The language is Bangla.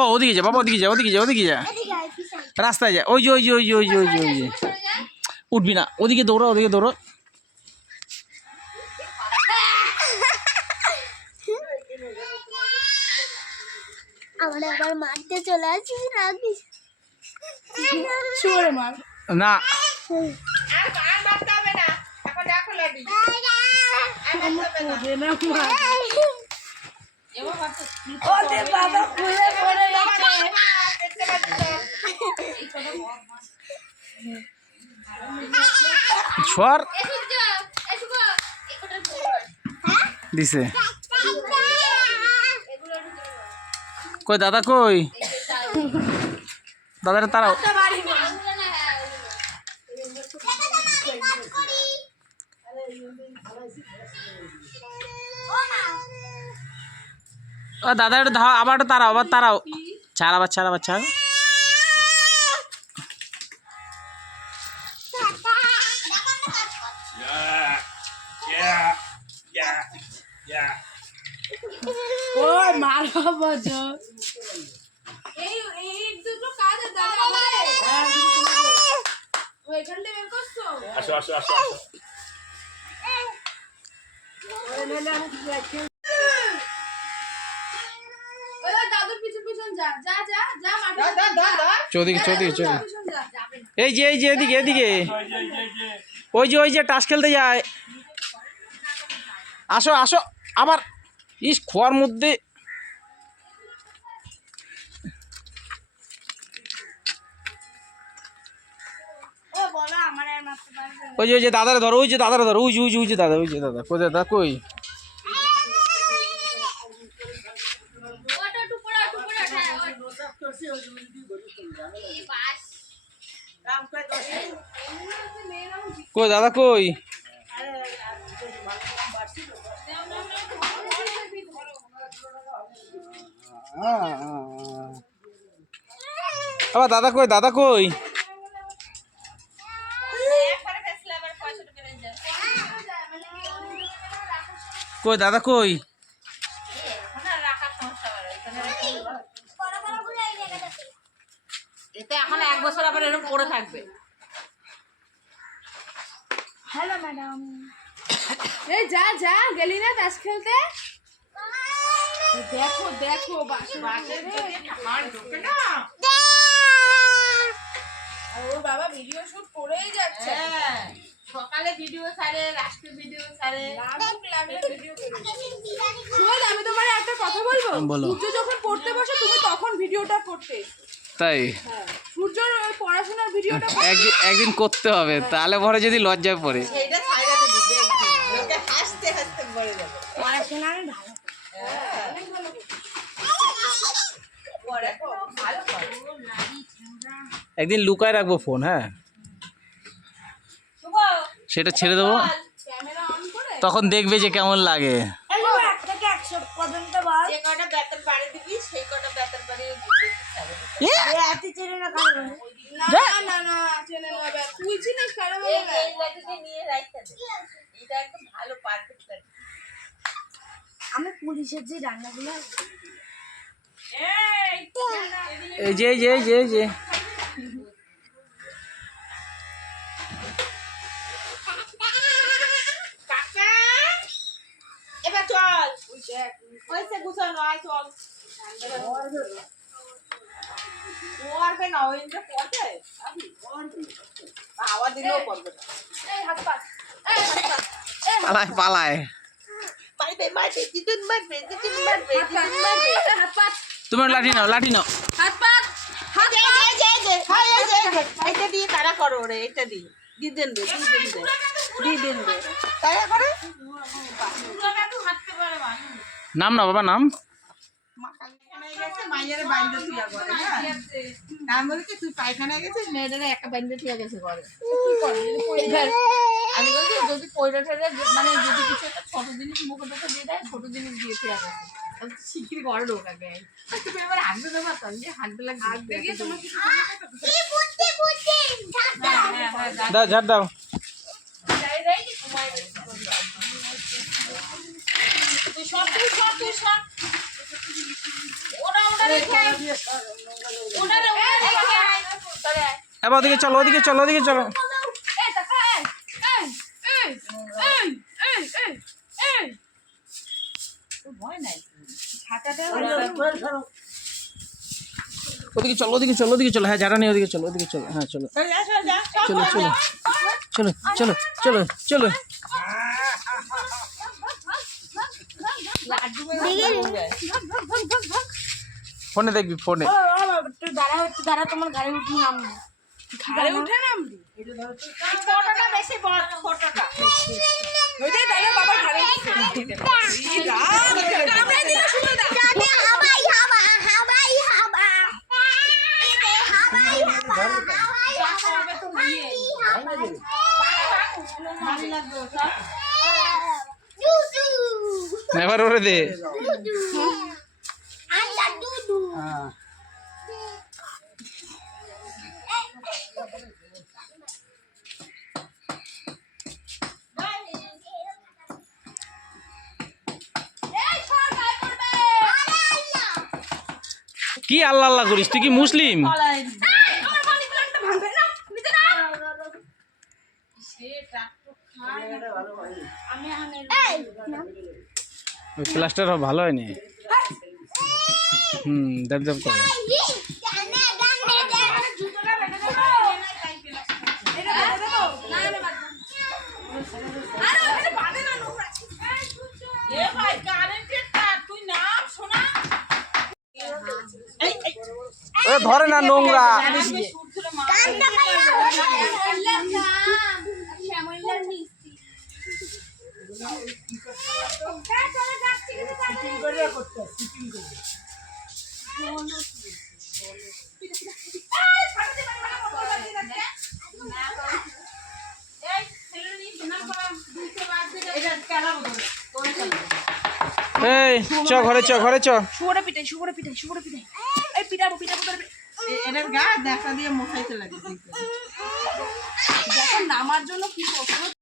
বাবা ওদিকে যা, বাবা ওদিকে যা, ওদিকে যা, ওদিকে যা, রাস্তায় যা। ওই যে ওই যে ওই যে ওই যে ওই যে ওই যে উঠবি না, ওদিকে দৌড়ো, ওদিকে দৌড়ো। আমরা আবার মারতে চলে আসছি না ছর দিছে। কই দাদা, কই দাদারে তারাও। দাদা একটু ধাও, আবার একটু তারাও, আবার তারাও। ছাড়, আবার ছাড়, আবার ছাড়। আসো আসো আসো চৌদিকে চৌদিকে চৌদিকে। এই যে এই যে এদিকে এদিকে, ওই যে ওই যে টাস খেলতে যায়। আসো আসো আবার। ইস খোয়ার মধ্যে ওই যে দাদারে ধরো, ওই যে দাদারে ধরো, ওই যে ওই যে ওই যে দাদা, ওই যে দাদা, কই দাদা, কই কই দাদা, কই আবার দাদা, কই দাদা, কই কই দাদা, কই এতে এখন 1 বছর আবার এরকম পড়ে থাকবে। Hello madam. এই যা যা গেলি না তাস খেলতে। দেখো দেখো বাসের হাড় ঢোকে না। আর ওর বাবা ভিডিও শুট করেই যাচ্ছে। সকালে ভিডিও ছাড়ে, রাত্রে ভিডিও ছাড়ে, লাগলে ভিডিও করে। শোন, আমি তোমার একটা কথা বলবো। সূর্য যখন পড়তে বসে তুমি তখন ভিডিওটা করতে। তাই সূর্যর ওই পড়াশোনার ভিডিওটা একদিন করতে হবে, তাহলে পরে যদি লজ্জায় পড়ে। সেইটা ছাইরা দিবি, দেখবি লোকে হাসতে হাসতে মরে যাবে। পড়াশোনা আমি ভালো একদিন লুকায় রাখবো ফোন, হ্যাঁ সেটা ছেড়ে দেবো, তখন দেখবে যে কেমন লাগে। থেকে 100 পর্যন্ত বল। যে কটা বেতন বাড়ি দিবি সেই কটা বেতন বাড়ি এত চেনে না কারণ না না না চেনে না। তুই চিনিস কারণ এই লাঠিটা নিয়ে রাখতে দে। এটা একদম ভালো পারফেক্ট লাঠি। আমি পুলিশের যে রান্নাগুলো এই যে এই যে এই যে এই যে এবার চল ওইসে গুছানো আয় চল। পড়বে না ওই যে পড়বে আওয়াজ দিলেও পড়বে না। এই হাত পা, এই হাত পা, পালায় পালায়। মারবে মারবে দিদুন মারবে দিদুন মারবে দিদুন মারবে। হাত পা, তুমি লাঠি নাও, লাঠি নাও। হাত পা, হাত পা। এটা দিয়ে তারা করো রে, এটা দিয়ে দিদেন দে দিদেন দে দিদেন দে তারা করে। নাম না বাবা, নাম মাইয়ারে বাইন্দে তুইয়া করে না। নাম বলি কি তুই পায়খানায় গেছিস, মেয়েটারে একা বাইন্দে তুইয়া গেছে ঘরে। আমি বলছি যদি পয়লা ঠেলে মানে যদি কিছু একটা ছোট জিনিস মুখে ঢোকে দিয়ে দেয়, ছোট জিনিস দিয়ে তুই গেছে শিগগির ঘরে ঢোকাবে। তুমি এবার হাঁটতে দেবো তো, যে হাঁটতে লাগে হাঁটতে গিয়ে তোমার কিছু দাও, ঝাড় দাও। তুই সব তুই সব তুই সব ওরা ওরা এবার ওদিকে চলো ওদিকে চলো ওদিকে চলো ওদিকে চলো ওদিকে চলো ওদিকে চলো হ্যাঁ যারা নেই ওদিকে চলো ওদিকে চলো হ্যাঁ চলো চলো চলো চলো চলো চলো চলো ফোনে দেখবি ফোনে দাঁড়া তোমার গাড়ি উঠি নামবো ঘাড়ে উঠে নামবি ফটোটা বেশি বড় ফটোটা ওইটাই দাদা বাবা ঘাড়ে কামড়ে দিলে শুনে দাও হাবাই হাবা হাবাই হাবা হাবাই হাবা হাবাই তো নিয়ে ভালো লাগবে সব দুদু এবার ওরে দে দুদু আচ্ছা দুদু কি আল্লাহ আল্লাহ করিস তুই কি মুসলিম ওই প্লাস্টার ভালো হয়নি দেব দেব করে ধরে না নোংরা এই চ ঘরে চ ঘরে চ শুয়োরে পিটাই শুয়োরে পিটাই শুয়োরে পিটাই এই পিটাবো পিটাবো এটার গা দেখা দিয়ে মশাইতে লাগে যখন নামার জন্য কি করছো